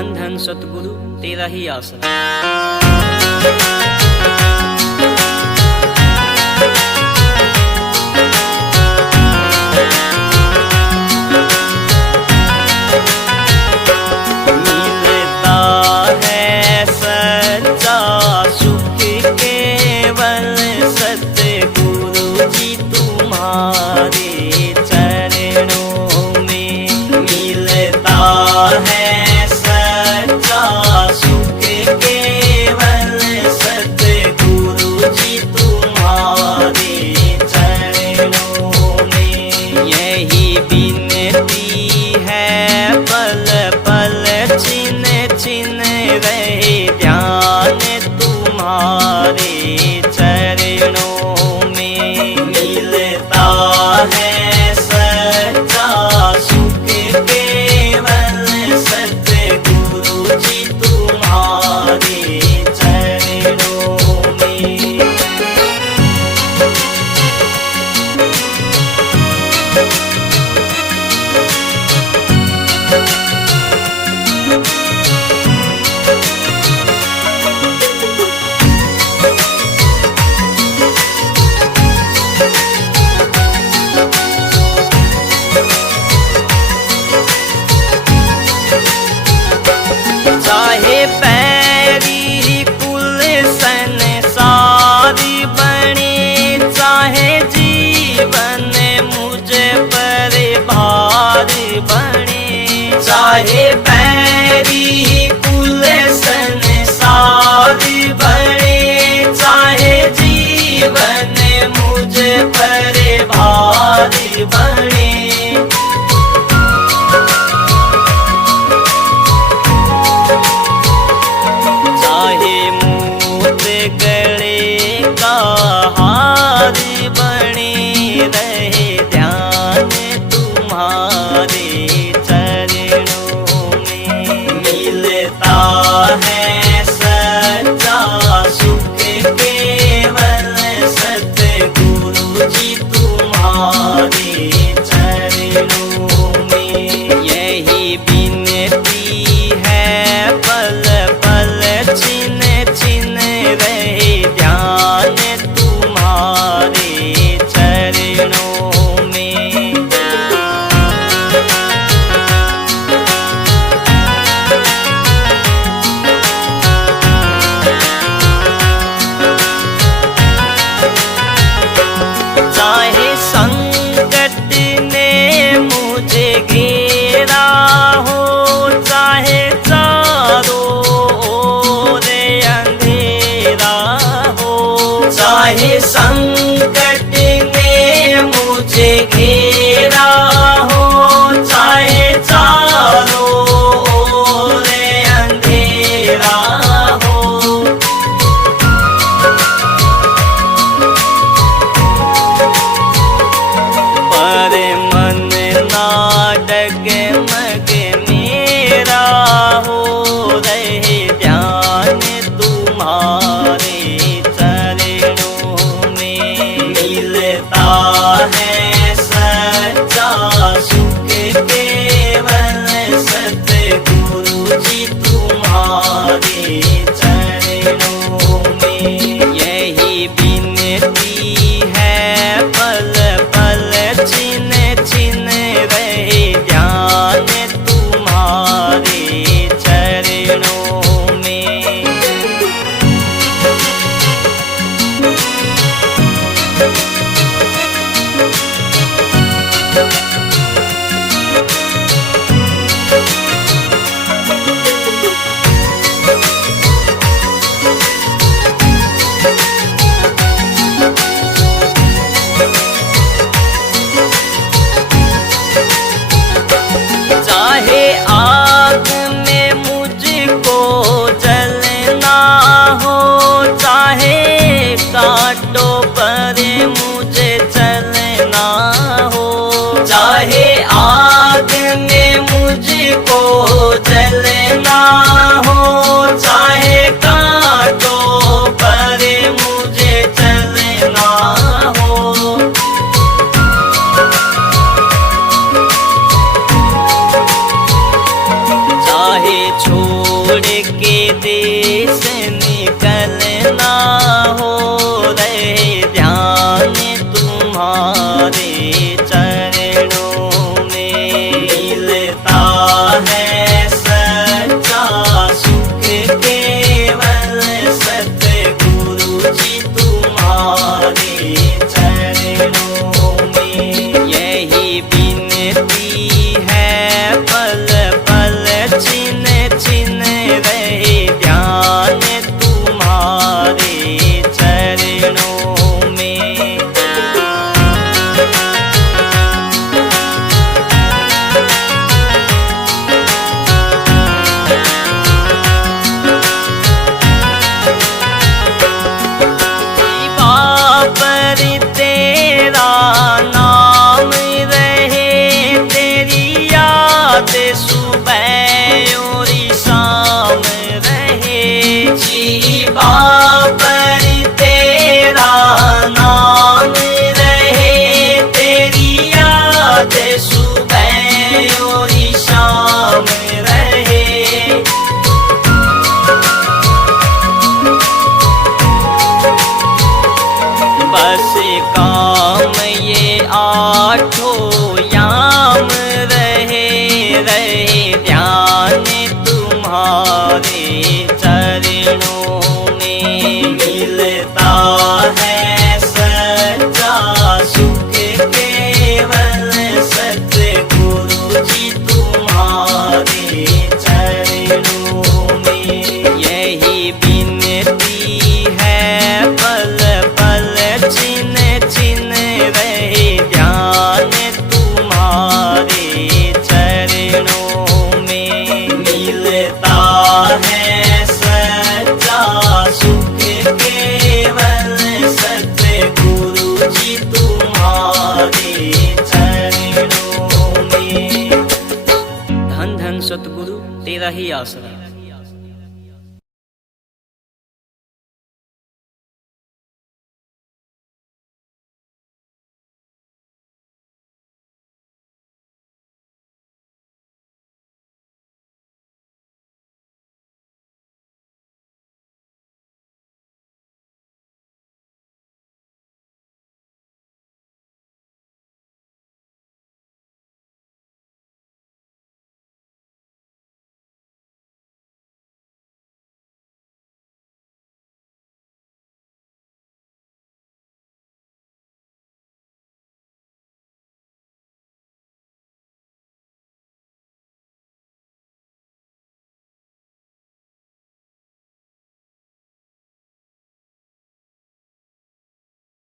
धन धन सतगुरु तेरा ही आसरा। मिलता है सच्चा सुख केवल सतगुरु जी तुम्हारे चरणों में। मिलता है सच्चा सुख केवल सतगुरु जी तुम्हारे चरणों में। यही विनती है पल पल छिन छिन रहे ध्यान तुम्हारे चरणों में। मिलता है सच्चा सुख केवल सतगुरु जी तुम्हारे चरणों में। चाहे पैरी कुल संसारी बने, चाहे जीवन मुझे पर भार बने। चाहे पैरी कुल संसारी बने, चाहे जीवन मुझे पर भार बने। गले का हार बने रहे ध्यान तुम्हारे चरणों में। मिलता है सच्चा सुख केवल सतगुरु जी तुम्हारे चरणों में। यही विनती है पल पल छिन छिन रहे ध्यान तुम्हारे चरणों में। चाहे संकट ने मुझे घेरा हो, चाहे चारों ओर अंधेरा हो। चाहे संकट ने मुझे घेरा हो, चाहे चारों ओर अंधेरा हो। पर मन ना डगमग मेरा हो रहे ध्यान तुम्हारे चरणों में। मिलता है सच्चा सुख केवल सतगुरु जी तुम्हारे चरणों में। यही विनती है पल पल छिन छिन रहे ध्यान तुम्हारे चरणों में। चाहे आग में मुझको जलना हो, चाहे कांटों पर मुझे चलना हो। चाहे आग में मुझको जलना हो, चाहे कांटों पर मुझे चलना हो। छोड़ के देश निकलना हो रहे ध्यान तुम्हारे चरणों में। मिलता है सच्चा सुख केवल सतगुरु जी तुम्हारे चरणों में। यही विनती है पल पल छिन छिन रहे ध्यान तुम्हारे चरणों में। पर तेरा नाम रहे, तेरी याद सुबह और शाम रहे। जीवा पर तेरा नाम रहे, तेरी याद सुबह और शाम रहे। बस काम ये आठों याम रहे, रहे ध्यान तुम्हारे चरणों में। मिलता है सच्चा सुख केवल सतगुरु जी तुम्हारे चरणों में। यही विनती है पल पल छिन छिन रहे ध्यान तुम्हारे चरणों में। मिलता है सच्चा सुख केवल सतगुरु जी तुम्हारे चरणों में। धन धन सतगुरु तेरा ही आसरा।